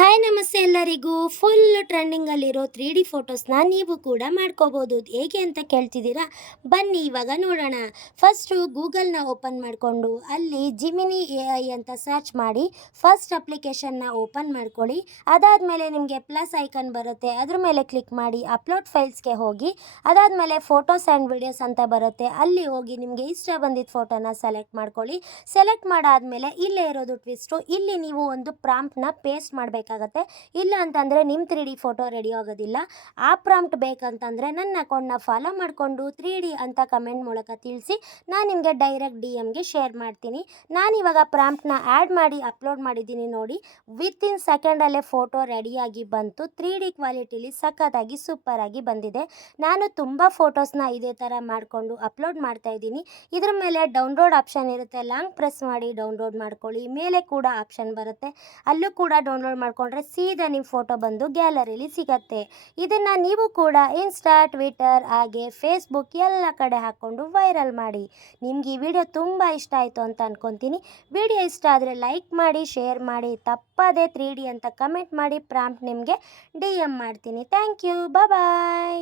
Hi ನಮಸ್ತೆ ಎಲ್ಲರಿಗೂ. Full ಟ್ರೆಂಡಿಂಗಲ್ಲಿರೋ 3D ಫೋಟೋಸ್ನ ನೀವು ಕೂಡ ಮಾಡ್ಕೋಬೋದು. ಹೇಗೆ ಅಂತ ಕೇಳ್ತಿದ್ದೀರಾ? ಬನ್ನಿ ಇವಾಗ ನೋಡೋಣ. ಫಸ್ಟು ಗೂಗಲ್ನ ಓಪನ್ ಮಾಡಿಕೊಂಡು ಅಲ್ಲಿ ಜಿಮಿನಿ AI ಅಂತ ಸರ್ಚ್ ಮಾಡಿ ಫಸ್ಟ್ ಅಪ್ಲಿಕೇಶನ್ನ ಓಪನ್ ಮಾಡ್ಕೊಳ್ಳಿ. ಅದಾದಮೇಲೆ ನಿಮಗೆ ಪ್ಲಸ್ ಐಕನ್ ಬರುತ್ತೆ, ಅದ್ರ ಮೇಲೆ ಕ್ಲಿಕ್ ಮಾಡಿ ಅಪ್ಲೋಡ್ ಫೈಲ್ಸ್ಗೆ ಹೋಗಿ. ಅದಾದಮೇಲೆ ಫೋಟೋಸ್ ಆ್ಯಂಡ್ ವಿಡಿಯೋಸ್ ಅಂತ ಬರುತ್ತೆ, ಅಲ್ಲಿ ಹೋಗಿ ನಿಮಗೆ ಇಷ್ಟ ಬಂದಿದ್ದ ಫೋಟೋನ ಸೆಲೆಕ್ಟ್ ಮಾಡ್ಕೊಳ್ಳಿ. ಸೆಲೆಕ್ಟ್ ಮಾಡಾದಮೇಲೆ ಇಲ್ಲೇ ಇರೋದು ಟ್ವಿಸ್ಟು, ಇಲ್ಲಿ ನೀವು ಒಂದು ಪ್ರಾಂಪ್ಟ್ನ ಪೇಸ್ಟ್ ಮಾಡಬೇಕಾಗುತ್ತೆ. ಇಲ್ಲ ಅಂತಂದರೆ ನಿಮ್ಮ 3D ಫೋಟೋ ರೆಡಿ ಆಗೋದಿಲ್ಲ. ಆ ಪ್ರಾಂಪ್ಟ್ ಬೇಕಂತಂದರೆ ನನ್ನ ಅಕೌಂಟ್ನ ಫಾಲೋ ಮಾಡಿಕೊಂಡು 3D ಅಂತ ಕಮೆಂಟ್ ಮೂಲಕ ತಿಳಿಸಿ, ನಾನು ನಿಮಗೆ ಡೈರೆಕ್ಟ್ DMಗೆ ಶೇರ್ ಮಾಡ್ತೀನಿ. ನಾನಿವಾಗ ಪ್ರಾಂಪ್ಟ್ನ ಆ್ಯಡ್ ಮಾಡಿ ಅಪ್ಲೋಡ್ ಮಾಡಿದ್ದೀನಿ ನೋಡಿ. ವಿತಿನ್ ಸೆಕೆಂಡಲ್ಲೇ ಫೋಟೋ ರೆಡಿಯಾಗಿ ಬಂತು. 3D ಕ್ವಾಲಿಟಿಲಿ ಸಖತ್ತಾಗಿ ಸೂಪರಾಗಿ ಬಂದಿದೆ. ನಾನು ತುಂಬ ಫೋಟೋಸ್ನ ಇದೇ ಥರ ಮಾಡಿಕೊಂಡು ಅಪ್ಲೋಡ್ ಮಾಡ್ತಾಯಿದ್ದೀನಿ. ಇದ್ರ ಮೇಲೆ ಡೌನ್ಲೋಡ್ ಆಪ್ಷನ್ ಇರುತ್ತೆ, ಲಾಂಗ್ ಪ್ರೆಸ್ ಮಾಡಿ ಡೌನ್ಲೋಡ್ ಮಾಡ್ಕೊಳ್ಳಿ. ಮೇಲೆ ಕೂಡ ಆಪ್ಷನ್ ಬರುತ್ತೆ, ಅಲ್ಲೂ ಕೂಡ ಡೌನ್ಲೋಡ್ ಮಾಡಿಕೊಂಡ್ರೆ ಸೀದಾ ನಿಮ್ಮ ಫೋಟೋ ಬಂದು ಗ್ಯಾಲರಿಲಿ ಸಿಗತ್ತೆ. ಇದನ್ನು ನೀವು ಕೂಡ ಇನ್ಸ್ಟಾ, ಟ್ವಿಟರ್ ಹಾಗೆ ಫೇಸ್ಬುಕ್ ಎಲ್ಲ ಕಡೆ ಹಾಕ್ಕೊಂಡು ವೈರಲ್ ಮಾಡಿ. ನಿಮ್ಗೆ ಈ ವಿಡಿಯೋ ತುಂಬ ಇಷ್ಟ ಆಯಿತು ಅಂತ ಅನ್ಕೊತೀನಿ. ವಿಡಿಯೋ ಇಷ್ಟ ಆದರೆ ಲೈಕ್ ಮಾಡಿ, ಶೇರ್ ಮಾಡಿ, ತಪ್ಪದೇ 3D ಅಂತ ಕಮೆಂಟ್ ಮಾಡಿ. ಪ್ರಾಂಪ್ಟ್ ನಿಮಗೆ DM ಮಾಡ್ತೀನಿ. Thank you, bye.